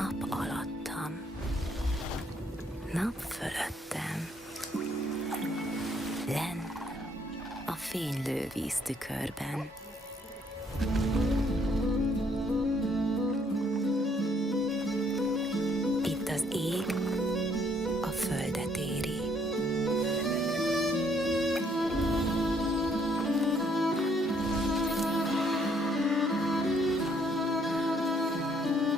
Nap alattam, nap fölöttem, lenn a fénylő víztükörben. Itt az ég a földet éri.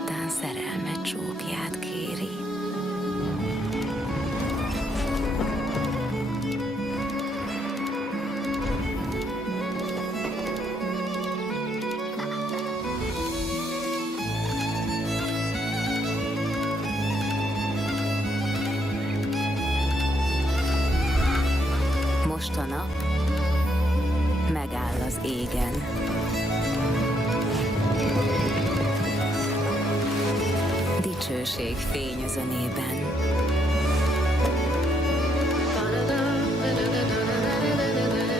Tán szerelme csókját kéri. Most a nap megáll az égen. Dicsőség fényözönében.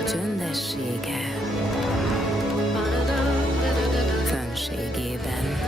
Csöndessége fönségében.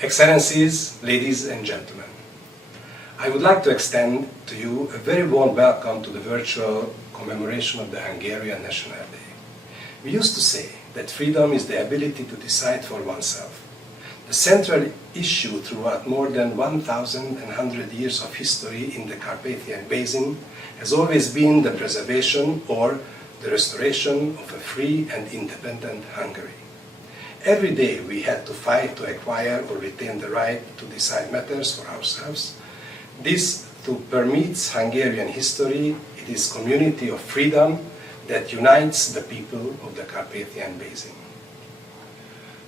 Excellencies, ladies and gentlemen, I would like to extend to you a very warm welcome to the virtual commemoration of the Hungarian National Day. We used to say that freedom is the ability to decide for oneself. The central issue throughout more than 1,100 years of history in the Carpathian Basin has always been the preservation or the restoration of a free and independent Hungary. Every day we had to fight to acquire or retain the right to decide matters for ourselves. This, to permits Hungarian history, it is community of freedom that unites the people of the Carpathian Basin.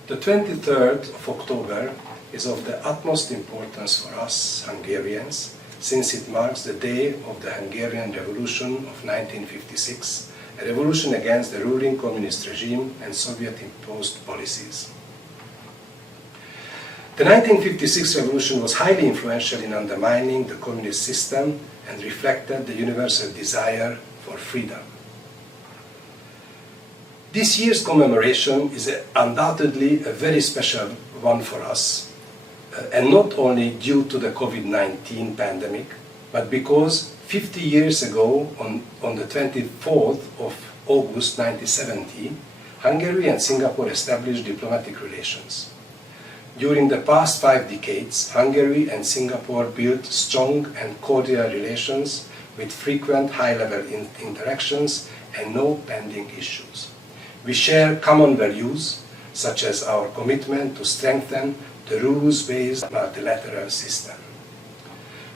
The 23rd of October is of the utmost importance for us Hungarians, since it marks the day of the Hungarian Revolution of 1956, a revolution against the ruling communist regime and Soviet-imposed policies. The 1956 revolution was highly influential in undermining the communist system and reflected the universal desire for freedom. This year's commemoration is undoubtedly a very special one for us, and not only due to the COVID-19 pandemic, but because 50 years ago, on the 24th of August 1970, Hungary and Singapore established diplomatic relations. During the past 5 decades, Hungary and Singapore built strong and cordial relations with frequent high-level interactions and no pending issues. We share common values, such as our commitment to strengthen the rules-based multilateral system.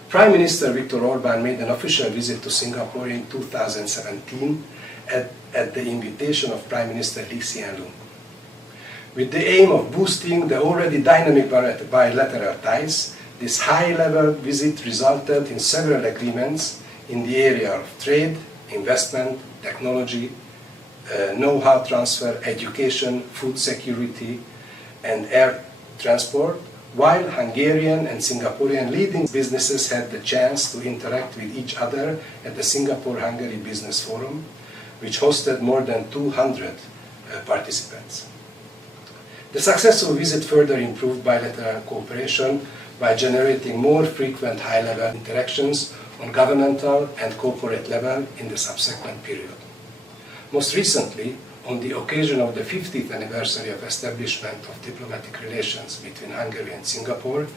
Prime Minister Viktor Orbán made an official visit to Singapore in 2017 at the invitation of Prime Minister Lee Hsien Loong. With the aim of boosting the already dynamic bilateral ties, this high-level visit resulted in several agreements in the area of trade, investment, technology, know-how transfer, education, food security, and air transport, while Hungarian and Singaporean leading businesses had the chance to interact with each other at the Singapore-Hungary Business Forum, which hosted more than 200 participants. The successful visit further improved bilateral cooperation by generating more frequent high-level interactions on governmental and corporate level in the subsequent period. Most recently, on the occasion of the 50th anniversary of establishment of diplomatic relations between Hungary and Singapore,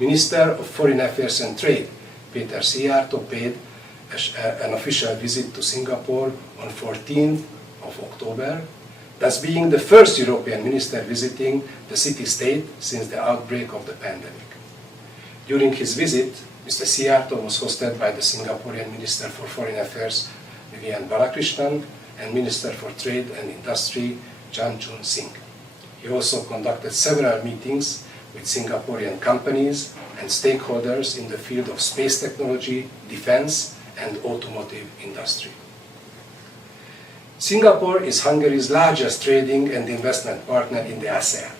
Minister of Foreign Affairs and Trade, Péter Szijjártó, paid an official visit to Singapore on 14th of October, thus being the first European minister visiting the city-state since the outbreak of the pandemic. During his visit, Mr. Szijjártó was hosted by the Singaporean Minister for Foreign Affairs, Vivian Balakrishnan, and Minister for Trade and Industry, Chan Chun Sing. He also conducted several meetings with Singaporean companies and stakeholders in the field of space technology, defense, and automotive industry. Singapore is Hungary's largest trading and investment partner in the ASEAN.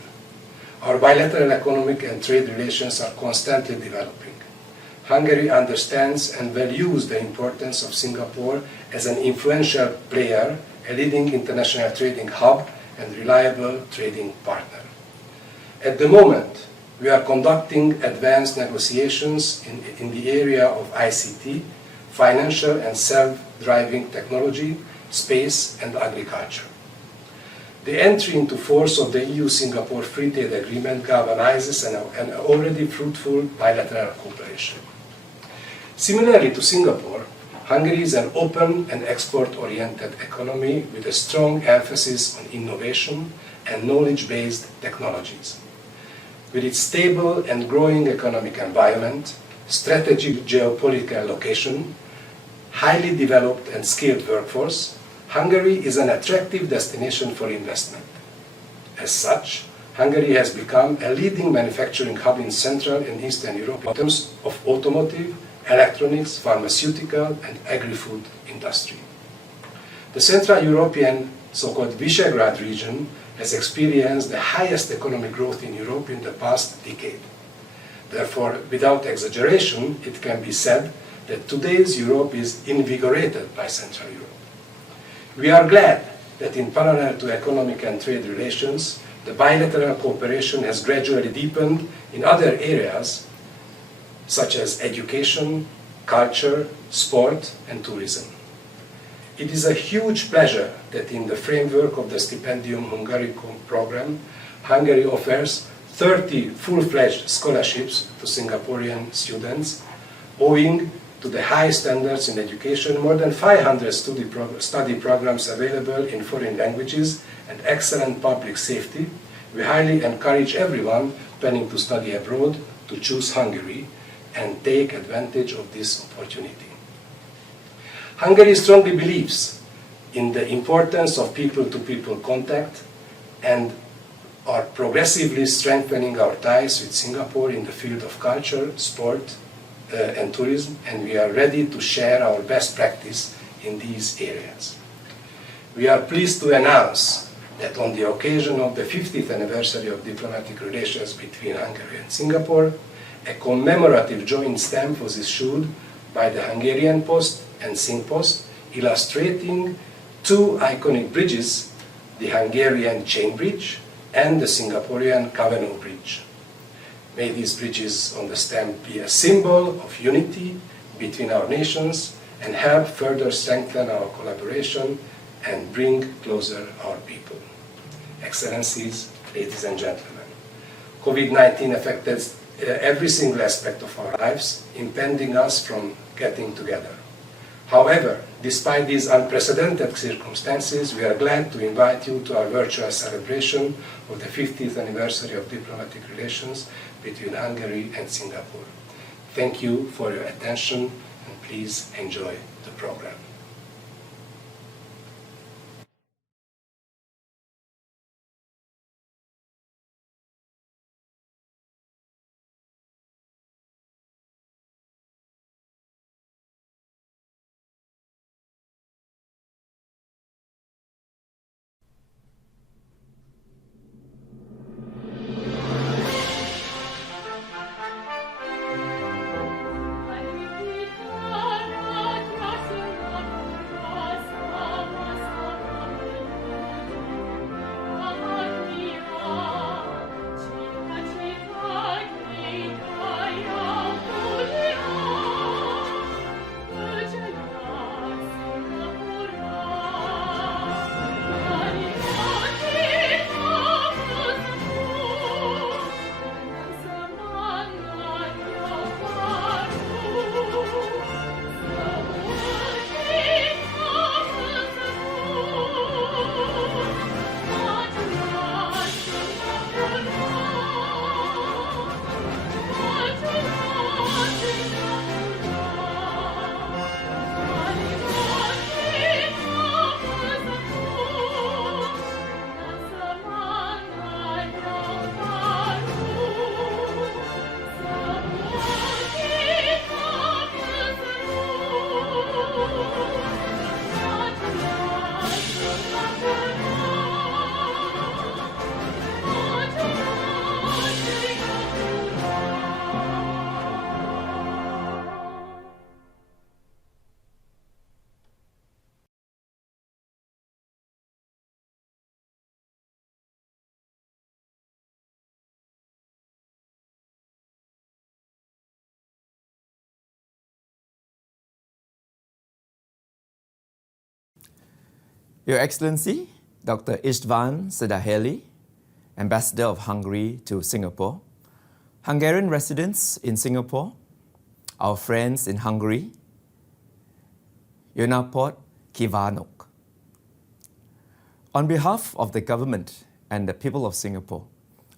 Our bilateral economic and trade relations are constantly developing. Hungary understands and values the importance of Singapore as an influential player, a leading international trading hub, and reliable trading partner. At the moment, we are conducting advanced negotiations in the area of ICT, financial and self-driving technology, space, and agriculture. The entry into force of the EU-Singapore Free Trade Agreement galvanizes an already fruitful bilateral cooperation. Similarly to Singapore, Hungary is an open and export-oriented economy with a strong emphasis on innovation and knowledge-based technologies. With its stable and growing economic environment, strategic geopolitical location, highly developed and skilled workforce, Hungary is an attractive destination for investment. As such, Hungary has become a leading manufacturing hub in Central and Eastern Europe in terms of automotive, electronics, pharmaceutical, and agri-food industry. The Central European so-called Visegrad region has experienced the highest economic growth in Europe in the past decade. Therefore, without exaggeration, it can be said that today's Europe is invigorated by Central Europe. We are glad that in parallel to economic and trade relations, the bilateral cooperation has gradually deepened in other areas such as education, culture, sport, and tourism. It is a huge pleasure that in the framework of the Stipendium Hungaricum program, Hungary offers 30 full-fledged scholarships to Singaporean students. Owing to the high standards in education, more than 500 study programs available in foreign languages, and excellent public safety, we highly encourage everyone planning to study abroad to choose Hungary and take advantage of this opportunity. Hungary strongly believes in the importance of people-to-people contact and are progressively strengthening our ties with Singapore in the field of culture, sport, and tourism, and we are ready to share our best practice in these areas. We are pleased to announce that on the occasion of the 50th anniversary of diplomatic relations between Hungary and Singapore, a commemorative joint stamp was issued by the Hungarian Post and Singpost, illustrating two iconic bridges the Hungarian Chain Bridge, and the Singaporean Kavanaugh Bridge. May these bridges on the stamp be a symbol of unity between our nations and help further strengthen our collaboration and bring closer our people. Excellencies, ladies and gentlemen, COVID-19 affected every single aspect of our lives, impeding us from getting together. However, despite these unprecedented circumstances, we are glad to invite you to our virtual celebration of the 50th anniversary of diplomatic relations between Hungary and Singapore. Thank you for your attention, and please enjoy the program. Your Excellency, Dr. István Szedahely, Ambassador of Hungary to Singapore, Hungarian residents in Singapore, our friends in Hungary, Jó napot kívánok. On behalf of the government and the people of Singapore,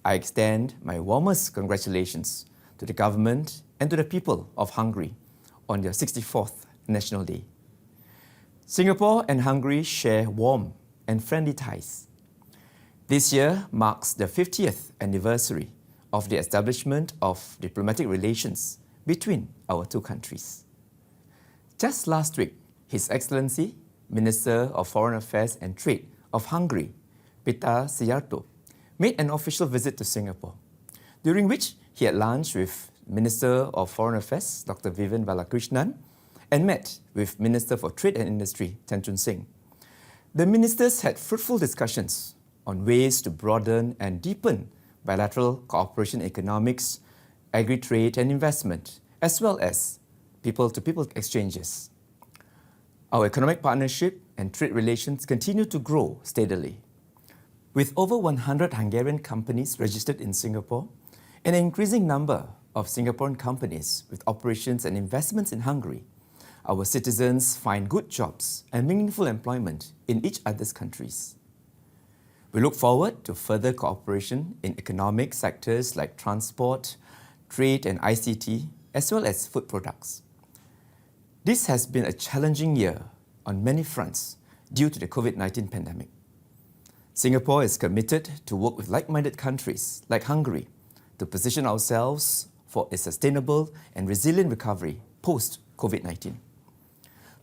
I extend my warmest congratulations to the government and to the people of Hungary on their 64th National Day. Singapore and Hungary share warm and friendly ties. This year marks the 50th anniversary of the establishment of diplomatic relations between our two countries. Just last week, His Excellency, Minister of Foreign Affairs and Trade of Hungary, Péter Szijjártó, made an official visit to Singapore, during which he had lunch with Minister of Foreign Affairs, Dr. Vivian Balakrishnan, and met with Minister for Trade and Industry, Tan Chun Sing. The ministers had fruitful discussions on ways to broaden and deepen bilateral cooperation in economics, agri-trade and investment, as well as people-to-people exchanges. Our economic partnership and trade relations continue to grow steadily. With over 100 Hungarian companies registered in Singapore and an increasing number of Singaporean companies with operations and investments in Hungary, our citizens find good jobs and meaningful employment in each other's countries. We look forward to further cooperation in economic sectors like transport, trade and ICT, as well as food products. This has been a challenging year on many fronts due to the COVID-19 pandemic. Singapore is committed to work with like-minded countries like Hungary to position ourselves for a sustainable and resilient recovery post-COVID-19.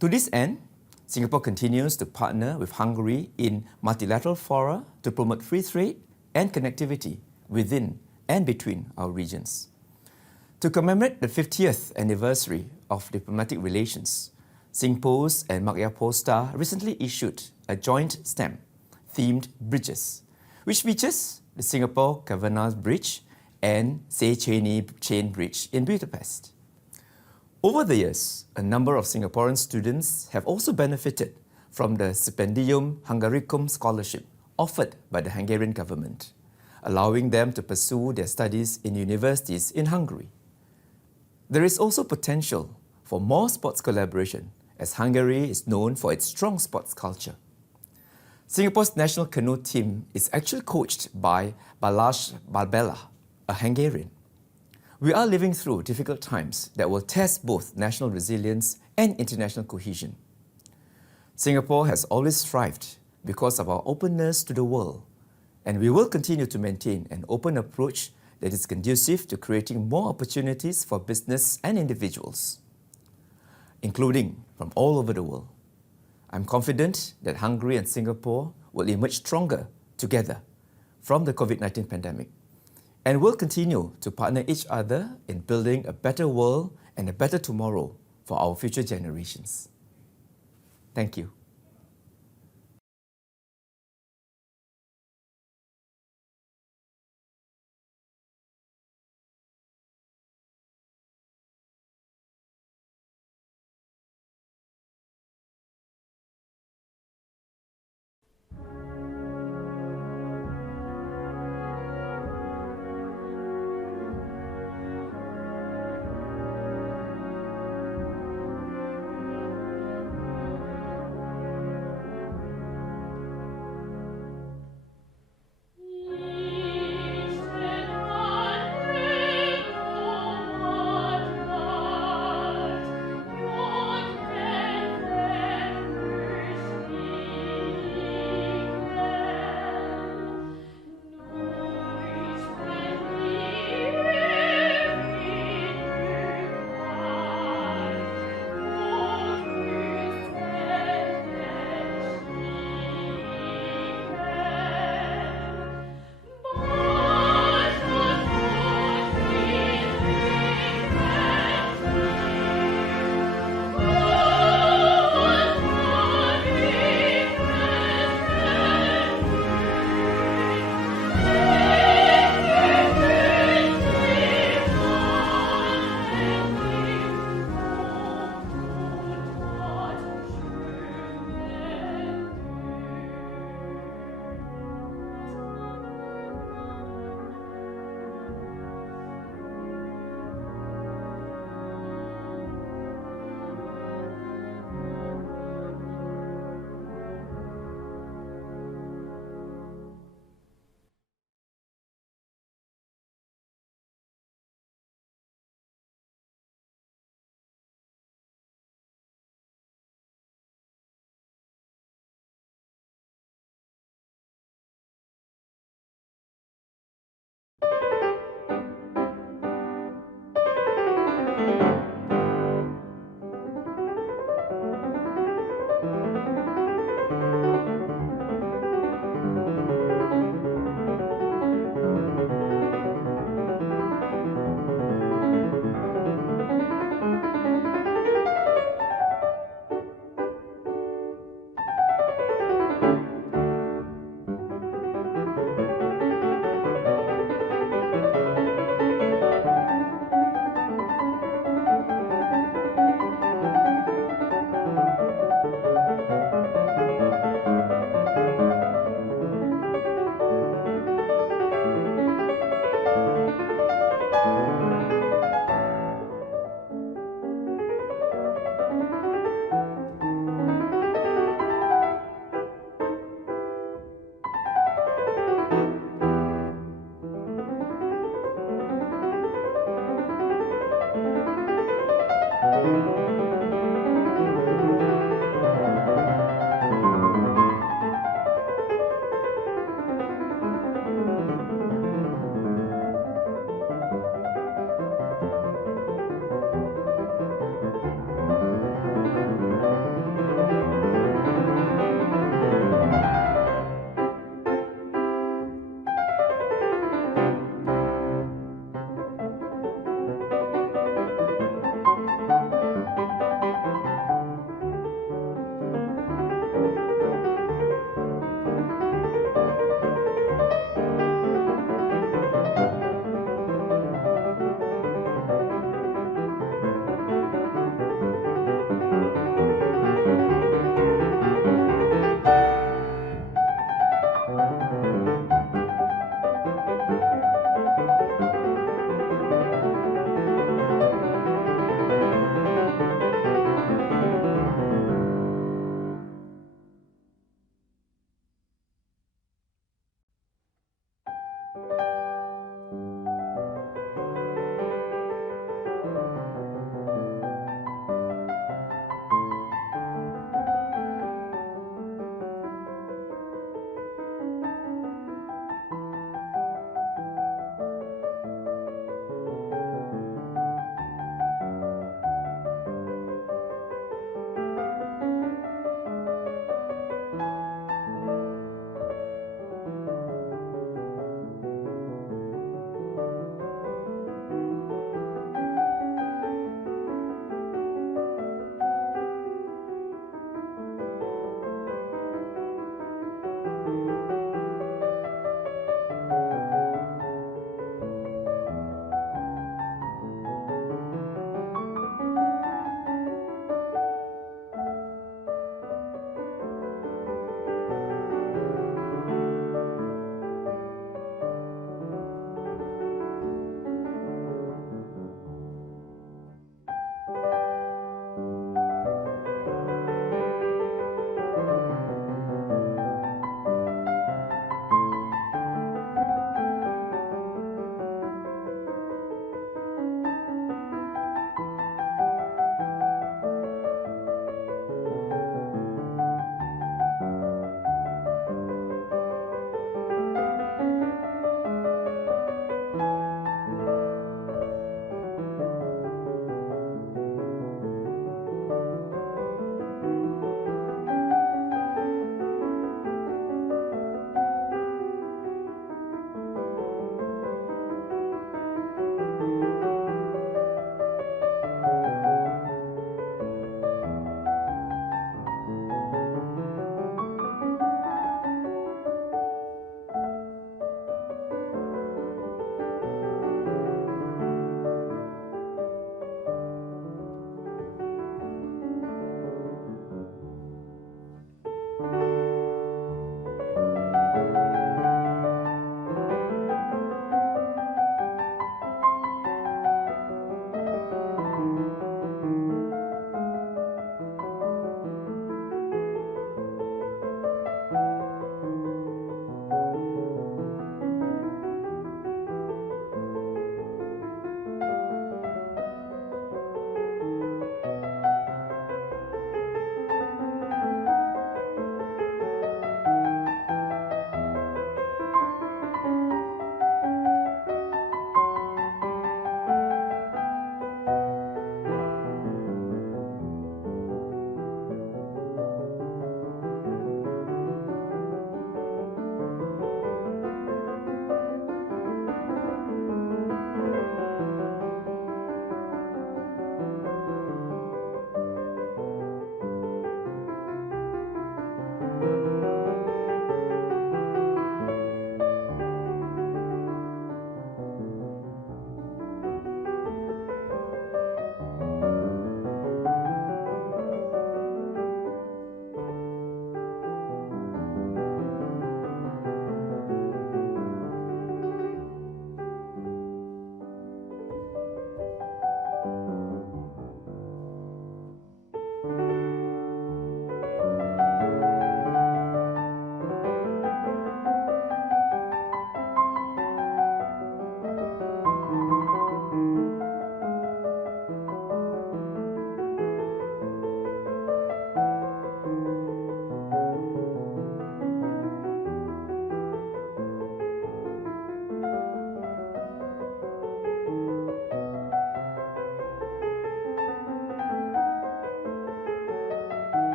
To this end, Singapore continues to partner with Hungary in multilateral fora to promote free trade and connectivity within and between our regions. To commemorate the 50th anniversary of diplomatic relations, Singpost and Macya Posta recently issued a joint stamp themed bridges, which features the Singapore Kavanagh Bridge and Széchenyi Chain Bridge in Budapest. Over the years, a number of Singaporean students have also benefited from the Stipendium Hungaricum scholarship offered by the Hungarian government, allowing them to pursue their studies in universities in Hungary. There is also potential for more sports collaboration, as Hungary is known for its strong sports culture. Singapore's national canoe team is actually coached by Balázs Balbela, a Hungarian. We are living through difficult times that will test both national resilience and international cohesion. Singapore has always thrived because of our openness to the world, and we will continue to maintain an open approach that is conducive to creating more opportunities for business and individuals, including from all over the world. I'm confident that Hungary and Singapore will emerge stronger together from the COVID-19 pandemic and will continue to partner each other in building a better world and a better tomorrow for our future generations. Thank you.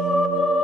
Hungary.